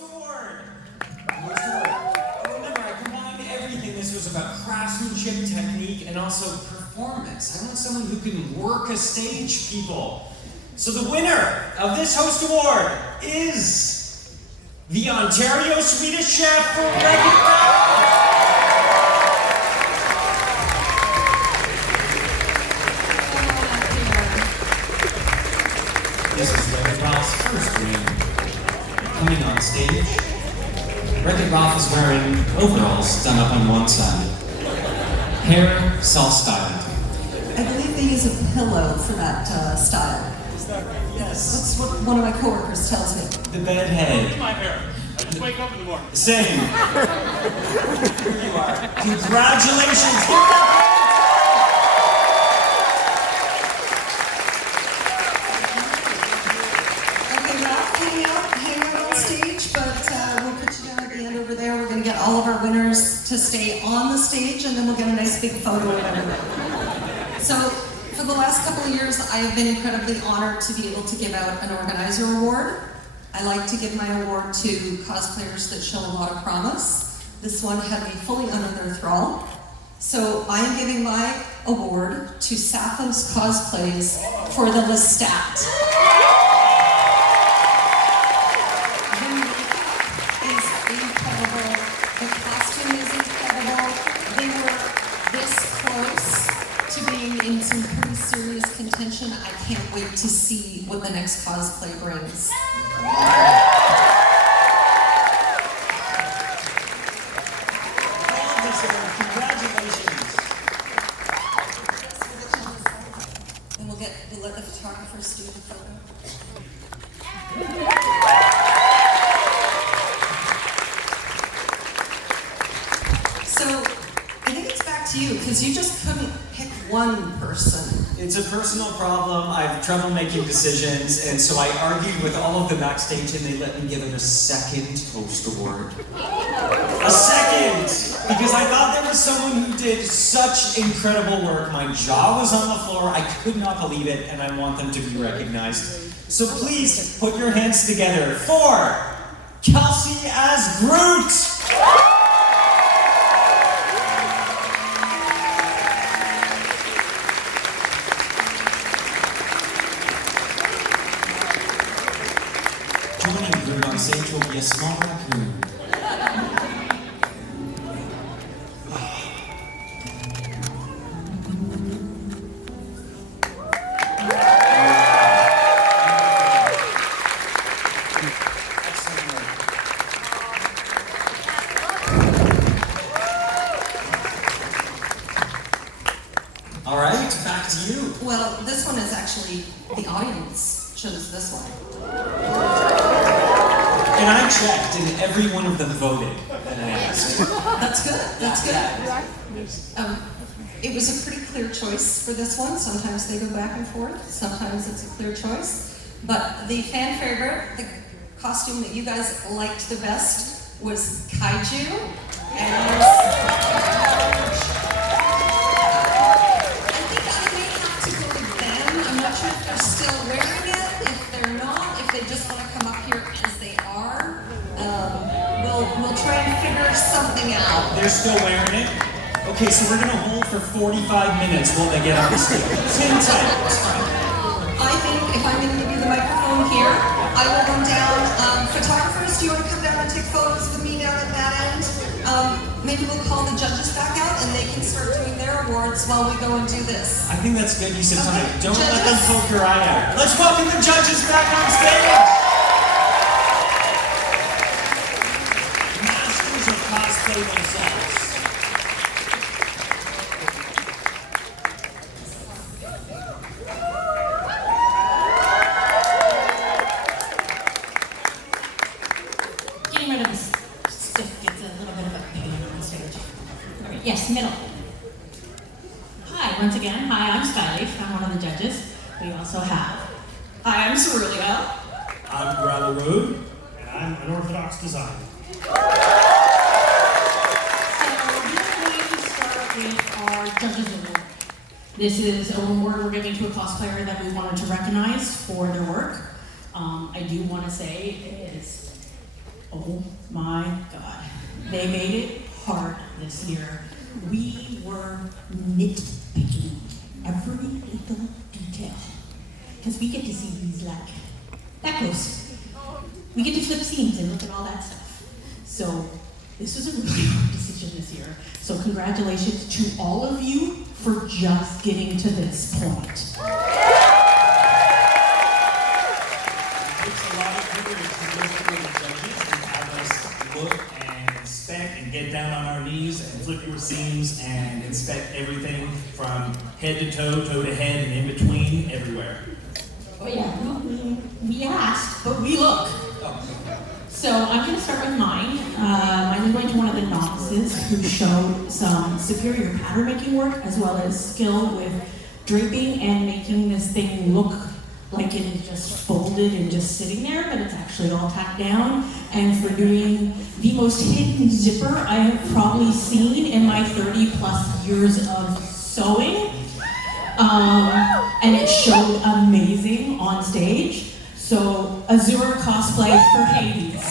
Award. Remember, I combined everything. This was about craftsmanship, technique, and also performance. I want someone who can work a stage, people. So the winner of this host award is the Ontario Swedish Chef for Wreck-It Ralph. This is Wreck-It Ralph's first win. Coming on stage, Wreck-It Ralph is wearing overalls done up on one side. Hair self-styled. I believe they use a pillow for that style. Yes. That's what one of my coworkers tells me. The bed head. Look at my hair. I just wake up in the morning. Same. Here you are. Congratulations. Give that Hang out on stage, but we'll put you down at the end over there. We're going to get all of our winners to stay on the stage, and then we'll get a nice big photo of everybody. So, for the last couple of years, I have been incredibly honored to be able to give out an organizer award. I like to give my award to cosplayers that show a lot of promise. This one had me fully under their thrall. So I am giving my award to Sappho's Cosplays for the Lestat. In some pretty serious contention. I can't wait to see what the next cosplay brings. Congratulations. And we'll let the photographers do the photo. So I think it's back to you because you just couldn't pick one person. It's a personal problem. I have trouble making decisions, and so I argued with all of them backstage, and they let me give him a second host award. A second! Because I thought there was someone who did such incredible work. My jaw was on the floor. I could not believe it, and I want them to be recognized. So please put your hands together for Kelsey as Groot! Joining Groot on stage will be a small raccoon. All right, back to you. Well, this one is actually, the audience chose this one. And I checked, and every one of them voted, and I asked. That's good, that's good. It was a pretty clear choice for this one. Sometimes they go back and forth, sometimes it's a clear choice. But the fan favorite, the costume that you guys liked the best was Kaiju. And I think I may have to go with them. I'm not sure if they're still wearing it, if they're not, if they just want to come up here as they are. We'll try and figure something out. They're still wearing it? Okay, so we're gonna hold for 45 minutes while they get on the stage. Hang tight, it's fine. I think if I'm going to give you the microphone here, I will run down. Photographers, do you want to come down and take photos with me down at that end? Maybe we'll call the judges back out and they can start doing their awards while we go and do this. I think that's good use of time. Okay, Don't let them judges? poke your eye out. Let's welcome the judges back on stage! Masters of Cosplay themselves. Getting rid of this stiff gets a little bit of a pain on stage. All right, yes, middle. Hi, once again. Hi, I'm Skyleaf. I'm one of the judges. We also have. Hi, I'm Cerulean. I'm Gravel And I'm Unorthodox Design. So we're going to start with our judges award. This is an award we're giving to a cosplayer that we wanted to recognize for their work. I do want to say it is Oh my God. They made it hard this year. We were nitpicking every little detail. Because we get to see these like, that close. We get to flip seams and look at all that stuff. So this was a really hard decision this year. So congratulations to all of you for just getting to this point. It takes a lot of courage to go through the judges and have us look and inspect and get down on our knees and flip your seams and inspect everything from head to toe, toe to head, and in between, everywhere. Oh yeah, we asked, but we look. So I'm going to start with mine. Mine is going to one of the novices who showed some superior pattern making work as well as skill with draping and making this thing look like it is just folded and just sitting there, but it's actually all tacked down. And for doing the most hidden zipper I have probably seen in my 30 plus years of sewing. And it showed amazing on stage. So, Azure cosplay for Hades.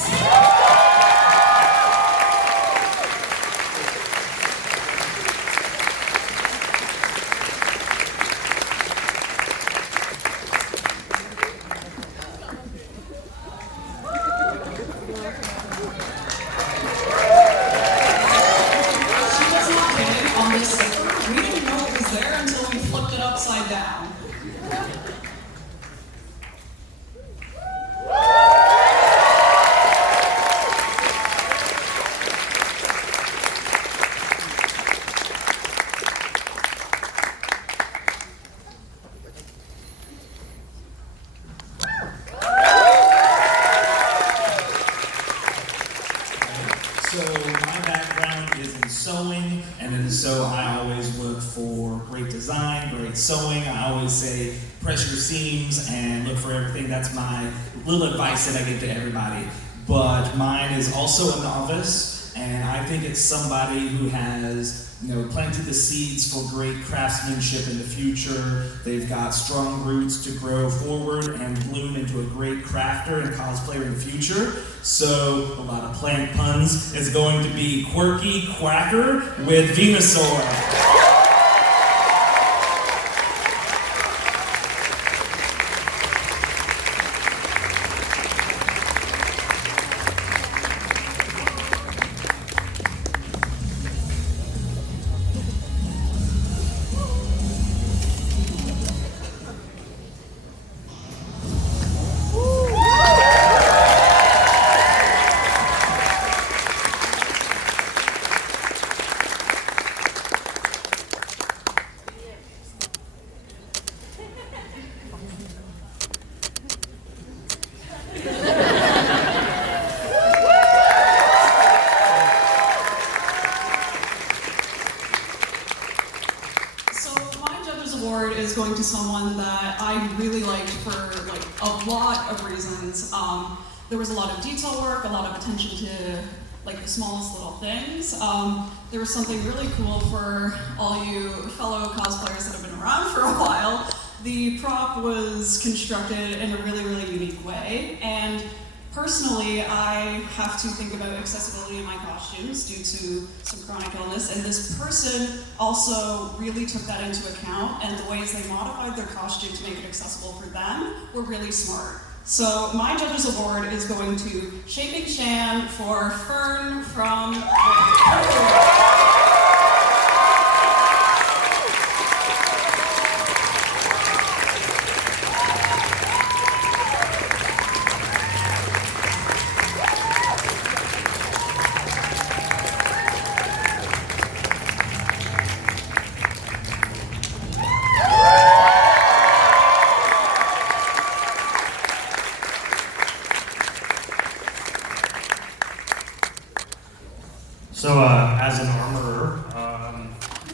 She was not kidding on this zipper. We didn't know it was there until we flipped it upside down. So my background is in sewing, and so I always look for great design, great sewing. I always say press your seams and look for everything. That's my little advice that I give to everybody. But mine is also a novice, and I think it's somebody who has planted the seeds for great craftsmanship in the future. They've got strong roots to grow forward and bloom into a great crafter and cosplayer in the future. So, a lot of plant puns, is going to be Quirky Quacker with Venusaur. Is going to someone that I really liked for a lot of reasons. There was a lot of detail work, a lot of attention to the smallest little things. There was something really cool for all you fellow cosplayers that have been around for a while. The prop was constructed in a really, really unique way, and personally, I have to think about accessibility in my costumes due to some chronic illness, and this person also really took that into account, and the ways they modified their costume to make it accessible for them were really smart. So my judges award is going to Shaping Shan for Fern from So, as an armorer,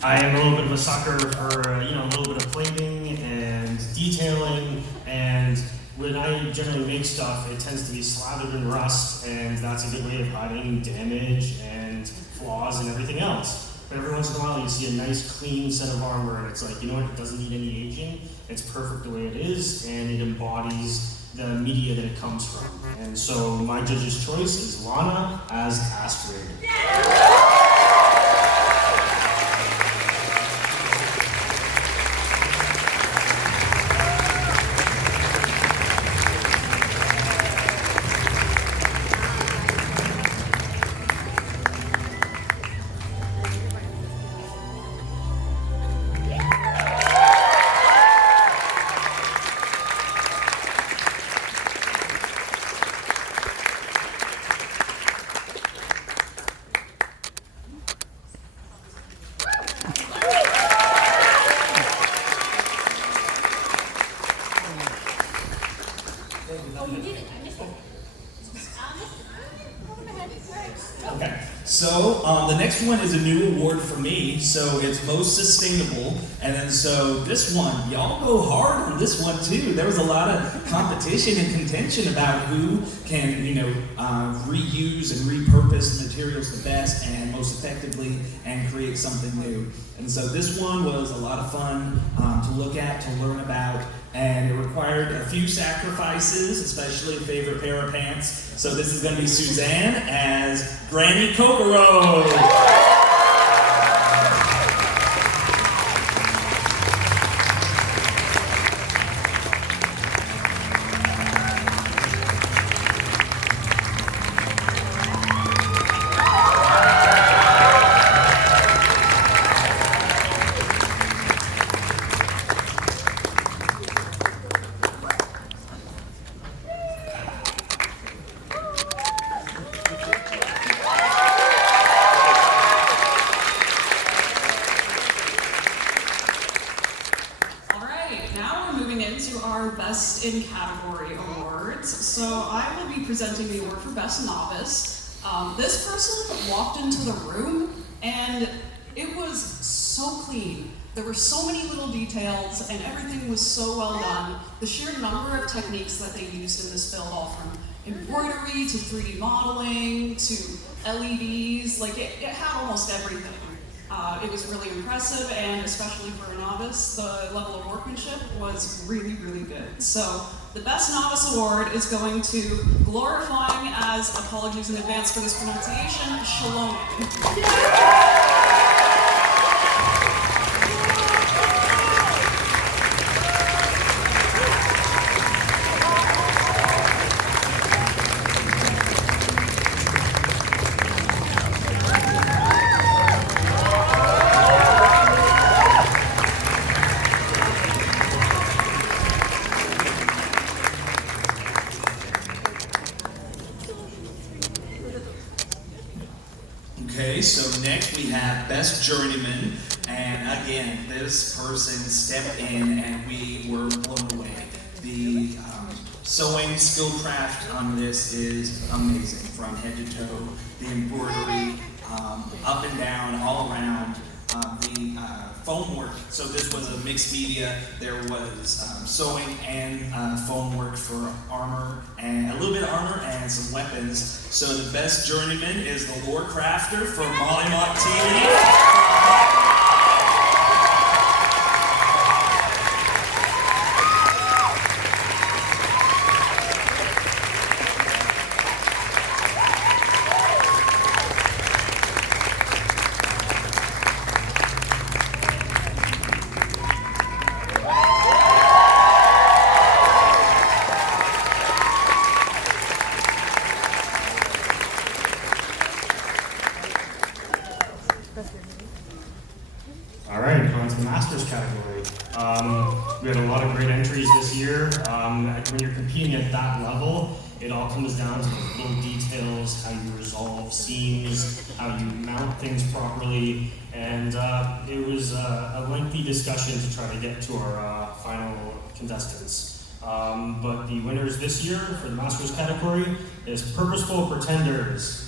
I am a little bit of a sucker for, a little bit of plating and detailing, and when I generally make stuff, it tends to be slathered in rust, and that's a good way of hiding damage and flaws and everything else. But every once in a while, you see a nice, clean set of armor, and it's like, you know what, it doesn't need any aging, it's perfect the way it is, and it embodies the media that it comes from. And so my judge's choice is Lana as Astrid. Okay, so the next one is a new award for me. So it's most sustainable, and then so this one, y'all go hard on this one too. There was a lot of competition and contention about who can, reuse and repurpose materials the best and most effectively, and create something new. And so this one was a lot of fun to look at, to learn about. And it required a few sacrifices, especially a favorite pair of pants. So this is going to be Suzanne as Granny Kokoro. Best in Category Awards. So I will be presenting the award for Best Novice. This person walked into the room and it was so clean. There were so many little details and everything was so well done. The sheer number of techniques that they used in this build, all from embroidery to 3D modeling to LEDs, like it had almost everything. It was really impressive, and especially for a novice, the level of workmanship was really, really good. So the Best Novice Award is going to Glorifying as, apologies in advance for this pronunciation, Shalom. Okay, so next we have Best Journeyman, and again, this person stepped in and we were blown away. The sewing skill craft on this is amazing, from head to toe, the embroidery, up and down, all around, the foam work. So this was a mixed media. There was sewing and foam work for armor, and a little bit of armor and some weapons. So the Best Journeyman is the Lore Crafter for Molly Montini. All right, on to the Masters category. We had a lot of great entries this year. When you're competing at that level, it all comes down to the little details, how you resolve seams, how you mount things properly, and it was a lengthy discussion to try to get to our final contestants. But the winners this year for the Masters category is Purposeful Pretenders.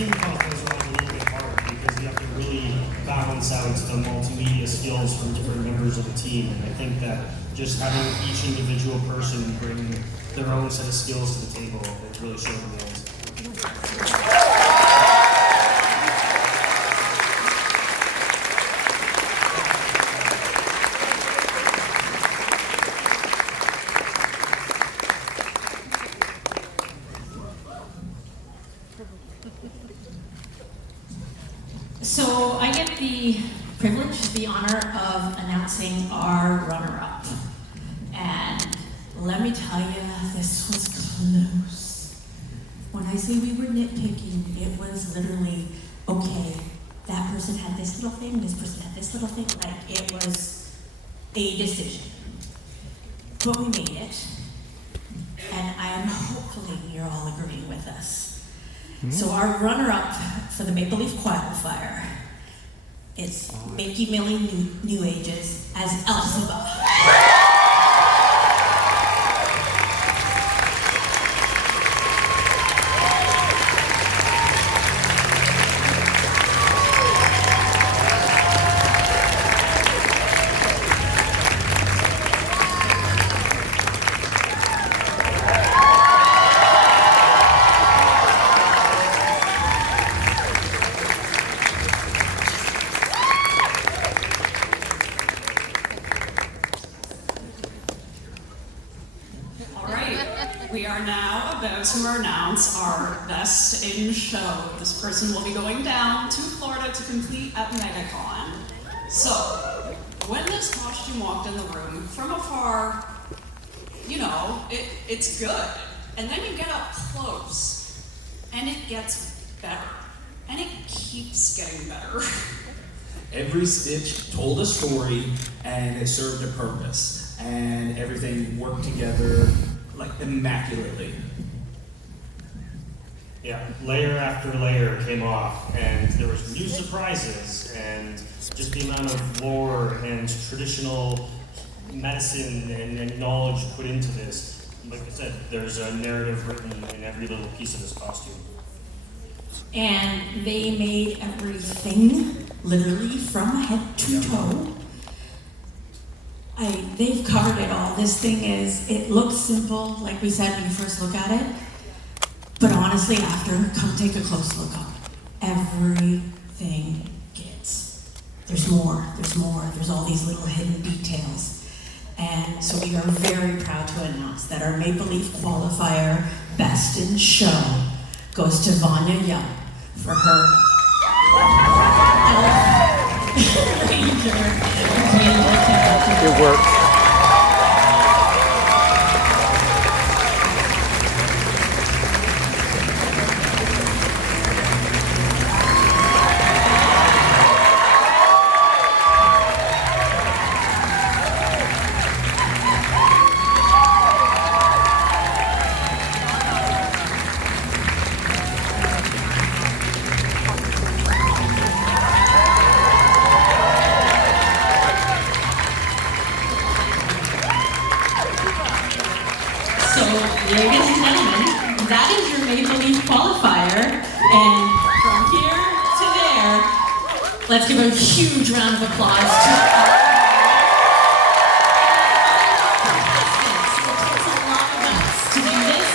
Team cosplay is always a little bit harder because you have to really balance out the multimedia skills from different members of the team. And I think that just having each individual person bring their own set of skills to the table. It really showed in the end. So I get the privilege, the honor of announcing our runner-up. And let me tell you, this was close. When I say we were nitpicking, it was literally, okay, that person had this little thing, this person had this little thing, like it was a decision. But we made it, and I am hopefully you're all agreeing with us. So our runner-up for the Maple Leaf Qualifier is Makey Millie New Ages as Elphaba. We are now about to announce our best in show. This person will be going down to Florida to compete at MegaCon. So, when this costume walked in the room, from afar, you know, it's good. And then you get up close, and it gets better. And it keeps getting better. Every stitch told a story, and it served a purpose. And everything worked together like immaculately. Yeah, layer after layer came off, and there was new surprises, and just the amount of lore and traditional medicine and knowledge put into this. Like I said, there's a narrative written in every little piece of this costume. And they made everything, literally from head to toe. They've covered it all. This thing it looks simple, like we said when you first look at it. But honestly, after, come take a close look on it. Everything there's more, there's all these little hidden details. And so we are very proud to announce that our Maple Leaf Qualifier Best in Show goes to Vanya Young for her It works. Ladies and gentlemen, that is your Maple Leaf Qualifier, and from here to there, let's give a huge round of applause to our contestants. It takes a lot of us to do this,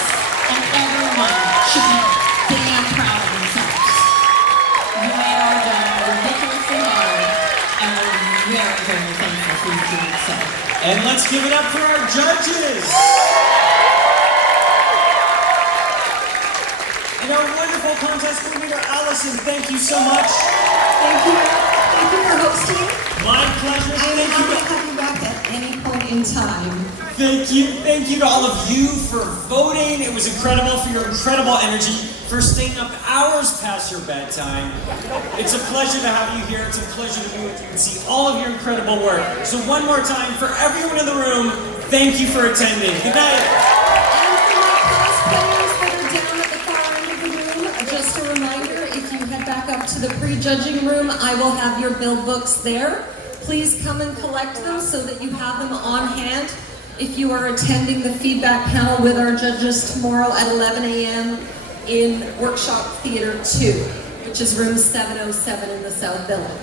and everyone should be damn proud of themselves. You made our job ridiculously hard, and we're very, very thankful for you doing so. And let's give it up for our judges! And our wonderful contest coordinator, Allison, thank you so much. Thank you. Thank you for hosting. My pleasure. I'm Thank happy you. to have you back at any point in time. Thank you to all of you for voting. It was incredible, for your incredible energy, for staying up hours past your bedtime. It's a pleasure to have you here. It's a pleasure to be with you and see all of your incredible work. So one more time, for everyone in the room, thank you for attending. Good night. And for my cosplayers that are down at the far end of the room, just a reminder, if you head back up to the pre-judging room, I will have your bill books there. Please come and collect them so that you have them on hand if you are attending the feedback panel with our judges tomorrow at 11 a.m. in Workshop Theater 2, which is room 707 in the South Building.